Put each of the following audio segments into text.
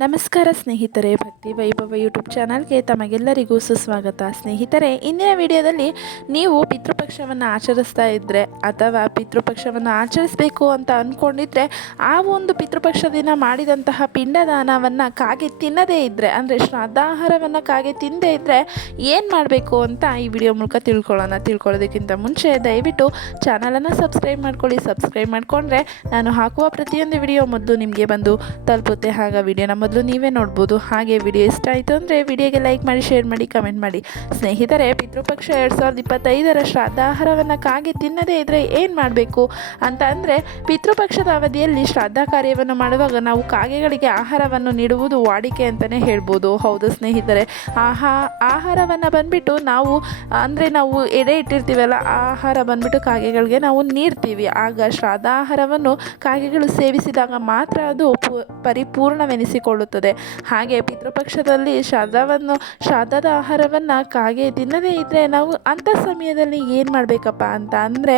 ನಮಸ್ಕಾರ ಸ್ನೇಹಿತರೆ, ಭಕ್ತಿ ವೈಭವ ಯೂಟ್ಯೂಬ್ ಚಾನಲ್ಗೆ ತಮಗೆಲ್ಲರಿಗೂ ಸುಸ್ವಾಗತ. ಸ್ನೇಹಿತರೆ, ಇಂದಿನ ವಿಡಿಯೋದಲ್ಲಿ ನೀವು ಪಿತೃಪಕ್ಷವನ್ನು ಆಚರಿಸ್ತಾ ಇದ್ದರೆ ಅಥವಾ ಪಿತೃಪಕ್ಷವನ್ನು ಆಚರಿಸಬೇಕು ಅಂತ ಅಂದ್ಕೊಂಡಿದ್ರೆ ಆ ಒಂದು ಪಿತೃಪಕ್ಷ ದಿನ ಮಾಡಿದಂತಹ ಪಿಂಡದಾನವನ್ನು ಕಾಗೆ ತಿನ್ನದೇ ಇದ್ದರೆ, ಅಂದರೆ ಶ್ರಾದ್ದಾಹಾರವನ್ನು ಕಾಗೆ ತಿನ್ನದೇ ಇದ್ದರೆ ಏನು ಮಾಡಬೇಕು ಅಂತ ಈ ವಿಡಿಯೋ ಮೂಲಕ ತಿಳ್ಕೊಳ್ಳೋದಕ್ಕಿಂತ ಮುಂಚೆ ದಯವಿಟ್ಟು ಚಾನಲನ್ನು ಸಬ್ಸ್ಕ್ರೈಬ್ ಮಾಡ್ಕೊಳ್ಳಿ. ಸಬ್ಸ್ಕ್ರೈಬ್ ಮಾಡಿಕೊಂಡ್ರೆ ನಾನು ಹಾಕುವ ಪ್ರತಿಯೊಂದು ವಿಡಿಯೋ ಮೊದಲು ನಿಮಗೆ ಬಂದು ತಲುಪುತ್ತೆ. ಆಗ ವಿಡಿಯೋನ ಮೊದಲು ನೀವೇ ನೋಡ್ಬೋದು. ಹಾಗೆ ವಿಡಿಯೋ ಇಷ್ಟ ಆಯಿತು ಅಂದರೆ ವಿಡಿಯೋಗೆ ಲೈಕ್ ಮಾಡಿ, ಶೇರ್ ಮಾಡಿ, ಕಮೆಂಟ್ ಮಾಡಿ. ಸ್ನೇಹಿತರೆ, ಪಿತೃಪಕ್ಷ 2025ರ ಶ್ರಾದ್ದಾಹಾರವನ್ನು ಕಾಗೆ ತಿನ್ನದೇ ಇದ್ದರೆ ಏನು ಮಾಡಬೇಕು ಅಂತ ಅಂದರೆ, ಪಿತೃಪಕ್ಷದ ಅವಧಿಯಲ್ಲಿ ಶ್ರಾದ್ದ ಕಾರ್ಯವನ್ನು ಮಾಡುವಾಗ ನಾವು ಕಾಗೆಗಳಿಗೆ ಆಹಾರವನ್ನು ನೀಡುವುದು ವಾಡಿಕೆ ಅಂತಲೇ ಹೇಳ್ಬೋದು. ಹೌದು ಸ್ನೇಹಿತರೆ, ಆಹಾರವನ್ನು ಬಂದುಬಿಟ್ಟು ನಾವು ಎಡೆ ಇಟ್ಟಿರ್ತೀವಲ್ಲ, ಆಹಾರ ಬಂದುಬಿಟ್ಟು ಕಾಗೆಗಳಿಗೆ ನಾವು ನೀಡ್ತೀವಿ. ಆಗ ಶ್ರಾದ್ದಾಹಾರವನ್ನು ಕಾಗೆಗಳು ಸೇವಿಸಿದಾಗ ಮಾತ್ರ ಅದು ಪರಿಪೂರ್ಣವೆನಿಸಿಕೊಳ್ಳುತ್ತದೆ. ಹಾಗೆ ಪಿತೃಪಕ್ಷದಲ್ಲಿ ಶ್ರಾದ್ದದ ಆಹಾರವನ್ನು ಕಾಗೆ ತಿನ್ನದೇ ಇದ್ದರೆ ನಾವು ಅಂಥ ಸಮಯದಲ್ಲಿ ಏನು ಮಾಡಬೇಕಪ್ಪ ಅಂತ ಅಂದರೆ,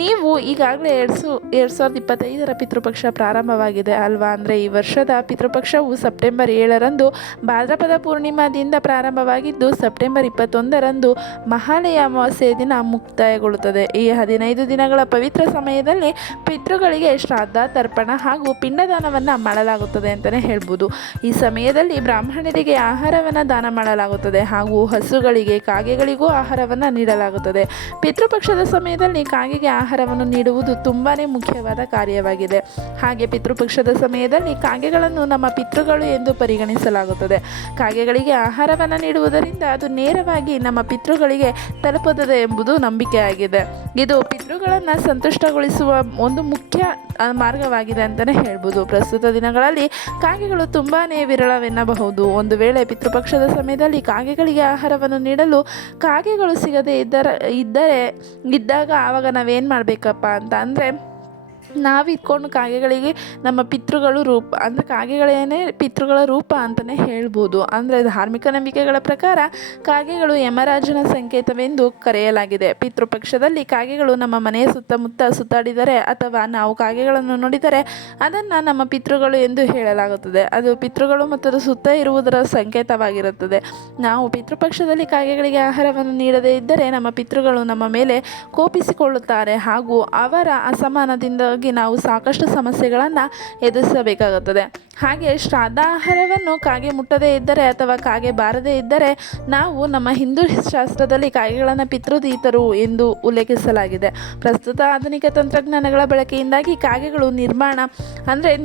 ನೀವು ಈಗಾಗಲೇ 2025ರ ಪಿತೃಪಕ್ಷ ಪ್ರಾರಂಭವಾಗಿದೆ ಅಲ್ವಾ. ಅಂದರೆ ಈ ವರ್ಷದ ಪಿತೃಪಕ್ಷವು ಸೆಪ್ಟೆಂಬರ್ 7ರಂದು ಭಾದ್ರಪದ ಪೂರ್ಣಿಮಾದಿಂದ ಪ್ರಾರಂಭವಾಗಿದ್ದು ಸೆಪ್ಟೆಂಬರ್ 21ರಂದು ಮಹಾಲಯ ಅಮಾವಾಸ್ಯೆಯ ದಿನ ಮುಕ್ತಾಯಗೊಳ್ಳುತ್ತದೆ. ಈ 15 ದಿನಗಳ ಪವಿತ್ರ ಸಮಯದಲ್ಲಿ ಪಿತೃಗಳಿಗೆ ಶ್ರಾದ್ದ, ತರ್ಪಣ ಹಾಗೂ ಪಿಂಡದಾನವನ್ನು ಮಾಡಲಾಗುತ್ತದೆ ಅಂತಲೇ ಹೇಳ್ಬೋದು. ಈ ಸಮಯದಲ್ಲಿ ಬ್ರಾಹ್ಮಣರಿಗೆ ಆಹಾರವನ್ನು ದಾನ ಮಾಡಲಾಗುತ್ತದೆ ಹಾಗೂ ಹಸುಗಳಿಗೆ, ಕಾಗೆಗಳಿಗೂ ಆಹಾರವನ್ನು ನೀಡಲಾಗುತ್ತದೆ. ಪಿತೃಪಕ್ಷದ ಸಮಯದಲ್ಲಿ ಕಾಗೆಗೆ ಆಹಾರವನ್ನು ನೀಡುವುದು ತುಂಬಾ ಮುಖ್ಯವಾದ ಕಾರ್ಯವಾಗಿದೆ. ಹಾಗೆ ಪಿತೃಪಕ್ಷದ ಸಮಯದಲ್ಲಿ ಕಾಗೆಗಳನ್ನು ನಮ್ಮ ಪಿತೃಗಳು ಎಂದು ಪರಿಗಣಿಸಲಾಗುತ್ತದೆ. ಕಾಗೆಗಳಿಗೆ ಆಹಾರವನ್ನು ನೀಡುವುದರಿಂದ ಅದು ನೇರವಾಗಿ ನಮ್ಮ ಪಿತೃಗಳಿಗೆ ತಲುಪುತ್ತದೆ ಎಂಬುದು ನಂಬಿಕೆಯಾಗಿದೆ. ಇದು ಪಿತೃಗಳನ್ನು ಸಂತುಷ್ಟಗೊಳಿಸುವ ಒಂದು ಮುಖ್ಯ ಮಾರ್ಗವಾಗಿದೆ ಅಂತಲೇ ಹೇಳ್ಬೋದು. ಪ್ರಸ್ತುತ ದಿನಗಳಲ್ಲಿ ಕಾಗೆಗಳು ತುಂಬಾ ವಿರಳವೆನ್ನಬಹುದು. ಒಂದು ವೇಳೆ ಪಿತೃಪಕ್ಷದ ಸಮಯದಲ್ಲಿ ಕಾಗೆಗಳಿಗೆ ಆಹಾರವನ್ನು ನೀಡಲು ಕಾಗೆಗಳು ಸಿಗದೇ ಇದ್ದಾಗ ಆವಾಗ ನಾವೇನು ಮಾಡಬೇಕಪ್ಪ ಅಂತ ಅಂದರೆ, ನಾವಿಟ್ಕೊಂಡು ಕಾಗೆಗಳಿಗೆ ನಮ್ಮ ಪಿತೃಗಳು ರೂಪ, ಅಂದರೆ ಕಾಗೆಗಳೇನೇ ಪಿತೃಗಳ ರೂಪ ಅಂತಲೇ ಹೇಳ್ಬೋದು. ಅಂದರೆ ಧಾರ್ಮಿಕ ನಂಬಿಕೆಗಳ ಪ್ರಕಾರ ಕಾಗೆಗಳು ಯಮರಾಜನ ಸಂಕೇತವೆಂದು ಕರೆಯಲಾಗಿದೆ. ಪಿತೃಪಕ್ಷದಲ್ಲಿ ಕಾಗೆಗಳು ನಮ್ಮ ಮನೆಯ ಸುತ್ತಮುತ್ತ ಸುತ್ತಾಡಿದರೆ ಅಥವಾ ನಾವು ಕಾಗೆಗಳನ್ನು ನೋಡಿದರೆ ಅದನ್ನು ನಮ್ಮ ಪಿತೃಗಳು ಎಂದು ಹೇಳಲಾಗುತ್ತದೆ. ಅದು ಪಿತೃಗಳು ಮತ್ತು ಅದು ಸುತ್ತ ಇರುವುದರ ಸಂಕೇತವಾಗಿರುತ್ತದೆ. ನಾವು ಪಿತೃಪಕ್ಷದಲ್ಲಿ ಕಾಗೆಗಳಿಗೆ ಆಹಾರವನ್ನು ನೀಡದೇ ಇದ್ದರೆ ನಮ್ಮ ಪಿತೃಗಳು ನಮ್ಮ ಮೇಲೆ ಕೋಪಿಸಿಕೊಳ್ಳುತ್ತಾರೆ ಹಾಗೂ ಅವರ ಅಸಮಾನದಿಂದ ನಾವು ಸಾಕಷ್ಟು ಸಮಸ್ಯೆಗಳನ್ನು ಎದುರಿಸಬೇಕಾಗುತ್ತದೆ. ಹಾಗೆ ಶ್ರಾದ್ದಾಹಾರವನ್ನು ಕಾಗೆ ಮುಟ್ಟದೇ ಇದ್ದರೆ ಅಥವಾ ಕಾಗೆ ಬಾರದೇ ಇದ್ದರೆ ನಾವು ನಮ್ಮ ಹಿಂದೂ ಶಾಸ್ತ್ರದಲ್ಲಿ ಕಾಗೆಗಳನ್ನು ಪಿತೃದೀತರು ಎಂದು ಉಲ್ಲೇಖಿಸಲಾಗಿದೆ. ಪ್ರಸ್ತುತ ಆಧುನಿಕ ತಂತ್ರಜ್ಞಾನಗಳ ಬಳಕೆಯಿಂದಾಗಿ ಕಾಗೆಗಳು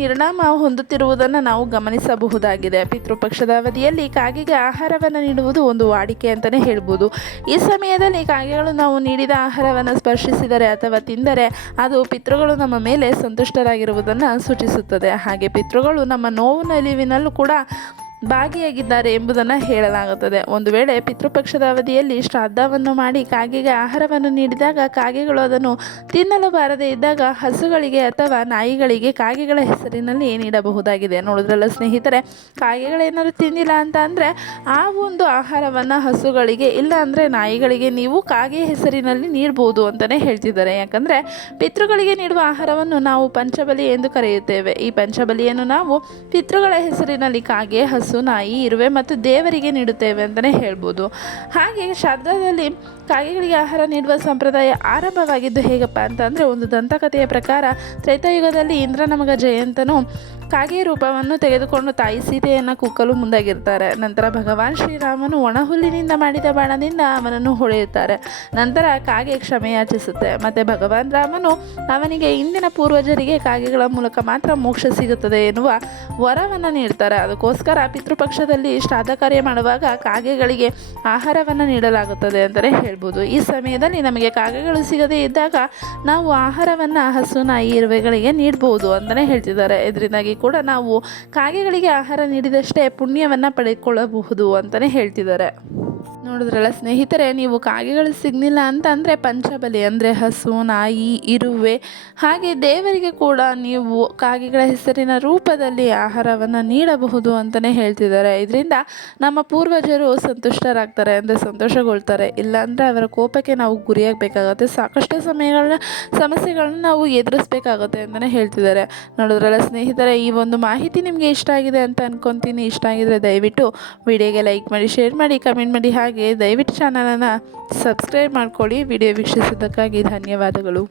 ನಿರ್ನಾಮ ಹೊಂದುತ್ತಿರುವುದನ್ನು ನಾವು ಗಮನಿಸಬಹುದಾಗಿದೆ. ಪಿತೃಪಕ್ಷದ ಅವಧಿಯಲ್ಲಿ ಕಾಗೆಗೆ ಆಹಾರವನ್ನು ನೀಡುವುದು ಒಂದು ವಾಡಿಕೆ ಅಂತಲೇ ಹೇಳ್ಬೋದು. ಈ ಸಮಯದಲ್ಲಿ ಕಾಗೆಗಳು ನಾವು ನೀಡಿದ ಆಹಾರವನ್ನು ಸ್ಪರ್ಶಿಸಿದರೆ ಅಥವಾ ತಿಂದರೆ ಅದು ಪಿತೃಗಳು ನಮ್ಮ ಮೇಲೆ ಸಂತುಷ್ಟರಾಗಿರುವುದನ್ನು ಸೂಚಿಸುತ್ತದೆ. ಹಾಗೆ ಪಿತೃಗಳು ನಮ್ಮ ನೋವು ನಲಿವಿನಲ್ಲೂ ಕೂಡ ಭಾಗಿಯಾಗಿದ್ದಾರೆ ಎಂಬುದನ್ನು ಹೇಳಲಾಗುತ್ತದೆ. ಒಂದು ವೇಳೆ ಪಿತೃಪಕ್ಷದ ಅವಧಿಯಲ್ಲಿ ಶ್ರಾದ್ದವನ್ನು ಮಾಡಿ ಕಾಗೆಗೆ ಆಹಾರವನ್ನು ನೀಡಿದಾಗ ಕಾಗೆಗಳು ಅದನ್ನು ತಿನ್ನಲು ಬಾರದೇ ಇದ್ದಾಗ ಹಸುಗಳಿಗೆ ಅಥವಾ ನಾಯಿಗಳಿಗೆ ಕಾಗೆಗಳ ಹೆಸರಿನಲ್ಲಿ ನೀಡಬಹುದಾಗಿದೆ. ನೋಡಿದ್ರಲ್ಲ ಸ್ನೇಹಿತರೆ, ಕಾಗೆಗಳೇನಾದರೂ ತಿಂದಿಲ್ಲ ಅಂತ ಅಂದರೆ ಆ ಒಂದು ಆಹಾರವನ್ನು ಹಸುಗಳಿಗೆ ಇಲ್ಲ ಅಂದರೆ ನಾಯಿಗಳಿಗೆ ನೀವು ಕಾಗೆ ಹೆಸರಿನಲ್ಲಿ ನೀಡ್ಬೋದು ಅಂತಲೇ ಹೇಳ್ತಿದ್ದಾರೆ. ಯಾಕಂದರೆ ಪಿತೃಗಳಿಗೆ ನೀಡುವ ಆಹಾರವನ್ನು ನಾವು ಪಂಚಬಲಿ ಎಂದು ಕರೆಯುತ್ತೇವೆ. ಈ ಪಂಚಬಲಿಯನ್ನು ನಾವು ಪಿತೃಗಳ ಹೆಸರಿನಲ್ಲಿ ಕಾಗೆ, ಹಸು, ನಾಯಿ, ಇರುವೆ ಮತ್ತು ದೇವರಿಗೆ ನೀಡುತ್ತೇವೆ ಅಂತಲೇ ಹೇಳ್ಬೋದು. ಹಾಗೆ ಶ್ರಾದ್ದದಲ್ಲಿ ಕಾಗೆಗಳಿಗೆ ಆಹಾರ ನೀಡುವ ಸಂಪ್ರದಾಯ ಆರಂಭವಾಗಿದ್ದು ಹೇಗಪ್ಪ ಅಂತಂದರೆ, ಒಂದು ದಂತಕಥೆಯ ಪ್ರಕಾರ ತ್ರೇತಾಯುಗದಲ್ಲಿ ಇಂದ್ರನ ಮಗ ಜಯಂತನು ಕಾಗೆ ರೂಪವನ್ನು ತೆಗೆದುಕೊಂಡು ತಾಯಿ ಸೀತೆಯನ್ನು ಕುಕ್ಕಲು ಮುಂದಾಗಿರ್ತಾರೆ. ನಂತರ ಭಗವಾನ್ ಶ್ರೀರಾಮನು ಒಣಹುಲ್ಲಿನಿಂದ ಮಾಡಿದ ಬಾಣದಿಂದ ಅವನನ್ನು ಹೊಳೆಯುತ್ತಾರೆ. ನಂತರ ಕಾಗೆ ಕ್ಷಮೆಯಾಚಿಸುತ್ತೆ ಮತ್ತು ಭಗವಾನ್ ರಾಮನು ಅವನಿಗೆ ಇಂದಿನ ಪೂರ್ವಜರಿಗೆ ಕಾಗೆಗಳ ಮೂಲಕ ಮಾತ್ರ ಮೋಕ್ಷ ಸಿಗುತ್ತದೆ ಎನ್ನುವ ವರವನ್ನು ನೀಡ್ತಾರೆ. ಅದಕ್ಕೋಸ್ಕರ ಪಿತೃಪಕ್ಷದಲ್ಲಿ ಶ್ರಾದ್ದ ಕಾರ್ಯ ಮಾಡುವಾಗ ಕಾಗೆಗಳಿಗೆ ಆಹಾರವನ್ನು ನೀಡಲಾಗುತ್ತದೆ ಅಂತಲೇ ಹೇಳ್ಬೋದು. ಈ ಸಮಯದಲ್ಲಿ ನಮಗೆ ಕಾಗೆಗಳು ಸಿಗದೇ ಇದ್ದಾಗ ನಾವು ಆಹಾರವನ್ನು ಹಸು, ನಾಯಿ, ಇರುವೆಗಳಿಗೆ ನೀಡಬಹುದು ಅಂತಲೇ ಹೇಳ್ತಿದ್ದಾರೆ. ಇದರಿಂದಾಗಿ ಕೂಡ ನಾವು ಕಾಗೆಗಳಿಗೆ ಆಹಾರ ನೀಡಿದಷ್ಟೇ ಪುಣ್ಯವನ್ನು ಪಡೆದುಕೊಳ್ಳಬಹುದು ಅಂತಲೇ ಹೇಳ್ತಿದ್ದಾರೆ. ನೋಡಿದ್ರಲ್ಲ ಸ್ನೇಹಿತರೆ, ನೀವು ಕಾಗೆಗಳು ಸಿಗಲಿಲ್ಲ ಅಂತಂದರೆ ಪಂಚಬಲಿ ಅಂದರೆ ಹಸು, ನಾಯಿ, ಇರುವೆ ಹಾಗೆ ದೇವರಿಗೆ ಕೂಡ ನೀವು ಕಾಗೆಗಳ ಹೆಸರಿನ ರೂಪದಲ್ಲಿ ಆಹಾರವನ್ನು ನೀಡಬಹುದು ಅಂತಲೇ ಹೇಳ್ತಿದ್ದಾರೆ. ಇದರಿಂದ ನಮ್ಮ ಪೂರ್ವಜರು ಸಂತುಷ್ಟರಾಗ್ತಾರೆ, ಅಂದರೆ ಸಂತೋಷಗೊಳ್ತಾರೆ. ಇಲ್ಲಾಂದರೆ ಅವರ ಕೋಪಕ್ಕೆ ನಾವು ಗುರಿಯಾಗಬೇಕಾಗತ್ತೆ, ಸಾಕಷ್ಟು ಸಮಸ್ಯೆಗಳನ್ನ ನಾವು ಎದುರಿಸ್ಬೇಕಾಗತ್ತೆ ಅಂತಲೇ ಹೇಳ್ತಿದ್ದಾರೆ. ನೋಡಿದ್ರಲ್ಲ ಸ್ನೇಹಿತರೆ, ಈ ಒಂದು ಮಾಹಿತಿ ನಿಮಗೆ ಇಷ್ಟ ಆಗಿದೆ ಅಂತ ಅನ್ಕೊತೀನಿ. ಇಷ್ಟ ಆಗಿದರೆ ದಯವಿಟ್ಟು ವಿಡಿಯೋಗೆ ಲೈಕ್ ಮಾಡಿ, ಶೇರ್ ಮಾಡಿ, ಕಮೆಂಟ್ ಮಾಡಿ, ಹಾಗೆ ದಯವಿಟ್ಟು ಚಾನಲನ್ನು ಸಬ್ಸ್ಕ್ರೈಬ್ ಮಾಡ್ಕೊಳ್ಳಿ. ವಿಡಿಯೋ ವೀಕ್ಷಿಸಿದ್ದಕ್ಕಾಗಿ ಧನ್ಯವಾದಗಳು.